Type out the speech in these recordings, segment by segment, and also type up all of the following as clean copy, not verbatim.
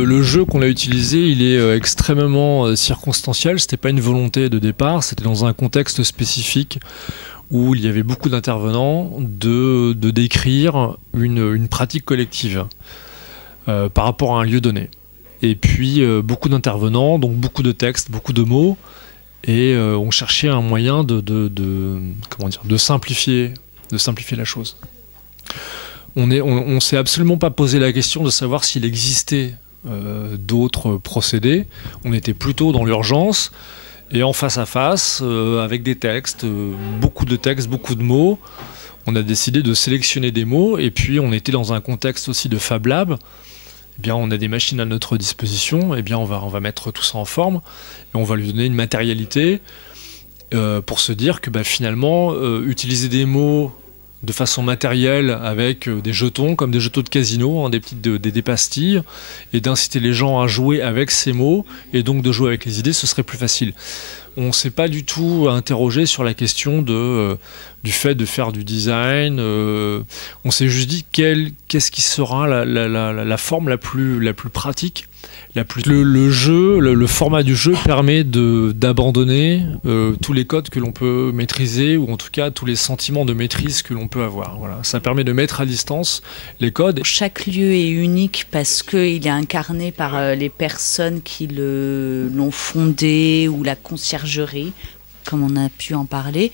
Le jeu qu'on a utilisé, il est extrêmement circonstanciel. C'était pas une volonté de départ, c'était dans un contexte spécifique où il y avait beaucoup d'intervenants de décrire une pratique collective par rapport à un lieu donné. Et puis beaucoup d'intervenants, donc beaucoup de textes, beaucoup de mots, et on cherchait un moyen comment dire, de simplifier la chose. On s'est absolument pas posé la question de savoir s'il existait d'autres procédés. On était plutôt dans l'urgence et en face à face avec des textes, beaucoup de mots. On a décidé de sélectionner des mots et puis on était dans un contexte aussi de Fab Lab. Eh bien, on a des machines à notre disposition, eh bien, on va mettre tout ça en forme et on va lui donner une matérialité pour se dire que finalement, utiliser des mots de façon matérielle avec des jetons, comme des jetons de casino, des pastilles, et d'inciter les gens à jouer avec ces mots, et donc de jouer avec les idées, ce serait plus facile. On ne s'est pas du tout interrogé sur la question du fait de faire du design. On s'est juste dit qu'est-ce qui sera la forme la plus pratique. Le format du jeu permet d'abandonner tous les codes que l'on peut maîtriser, ou en tout cas tous les sentiments de maîtrise que l'on peut avoir. Voilà. Ça permet de mettre à distance les codes. Chaque lieu est unique parce qu'il est incarné par les personnes qui l'ont fondé, ou la conciergerie, comme on a pu en parler.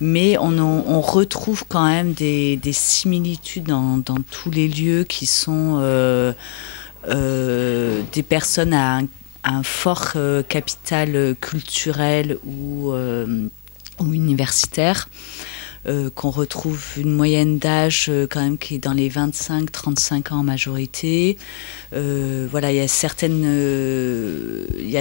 Mais on retrouve quand même des similitudes dans tous les lieux qui sont... des personnes à un fort capital culturel ou universitaire, qu'on retrouve une moyenne d'âge quand même qui est dans les 25-35 ans en majorité. Voilà, il y a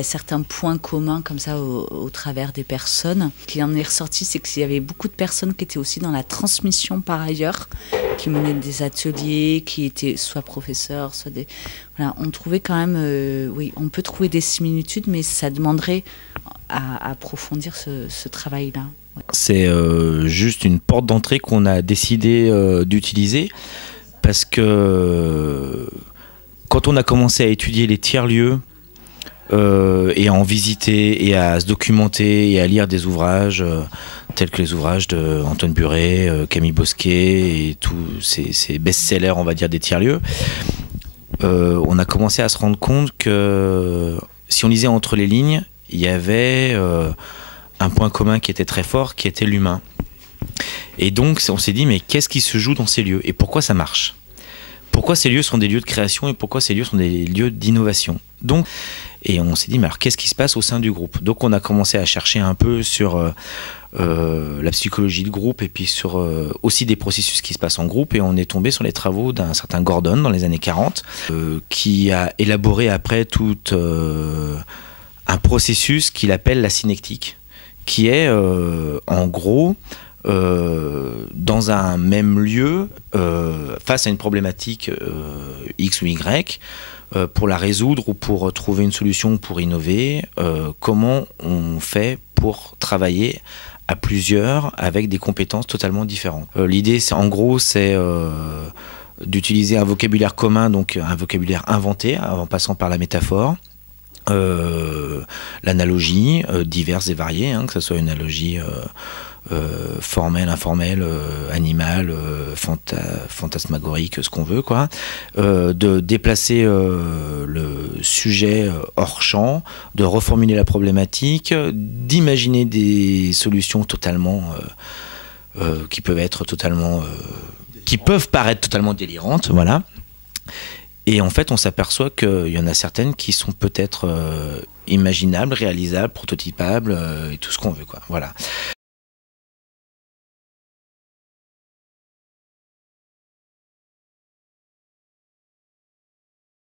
certains points communs comme ça au travers des personnes. Ce qui en est ressorti, c'est qu'il y avait beaucoup de personnes qui étaient aussi dans la transmission par ailleurs, qui menaient des ateliers, qui étaient soit professeurs, soit des... Voilà, on trouvait quand même... oui, on peut trouver des similitudes, mais ça demanderait à approfondir ce travail-là. Ouais. C'est juste une porte d'entrée qu'on a décidé d'utiliser parce que quand on a commencé à étudier les tiers-lieux et à en visiter et à se documenter et à lire des ouvrages tels que les ouvrages d'Antoine Buret, Camille Bosquet et tous ces best-sellers, on va dire, des tiers-lieux, on a commencé à se rendre compte que si on lisait entre les lignes, il y avait un point commun qui était très fort, qui était l'humain. Et donc on s'est dit, mais qu'est-ce qui se joue dans ces lieux et pourquoi ça marche? Pourquoi ces lieux sont des lieux de création et pourquoi ces lieux sont des lieux d'innovation? Donc, et on s'est dit, mais alors qu'est-ce qui se passe au sein du groupe? Donc on a commencé à chercher un peu sur la psychologie de groupe et puis sur aussi des processus qui se passent en groupe, et on est tombé sur les travaux d'un certain Gordon dans les années 40 qui a élaboré après tout un processus qu'il appelle la synectique, qui est en gros dans un même lieu face à une problématique X ou Y, pour la résoudre ou pour trouver une solution, pour innover, comment on fait pour travailler à plusieurs avec des compétences totalement différentes. L'idée, en gros, c'est d'utiliser un vocabulaire commun, donc un vocabulaire inventé en passant par la métaphore, l'analogie diverses et variées, que ce soit une analogie formelle, informelle, animale, fantasmagorique, ce qu'on veut, quoi, de déplacer le sujet hors champ, de reformuler la problématique, d'imaginer des solutions totalement qui peuvent paraître totalement délirantes, voilà. Et en fait, on s'aperçoit qu'il y en a certaines qui sont peut-être imaginables, réalisables, prototypables, et tout ce qu'on veut, quoi. Voilà.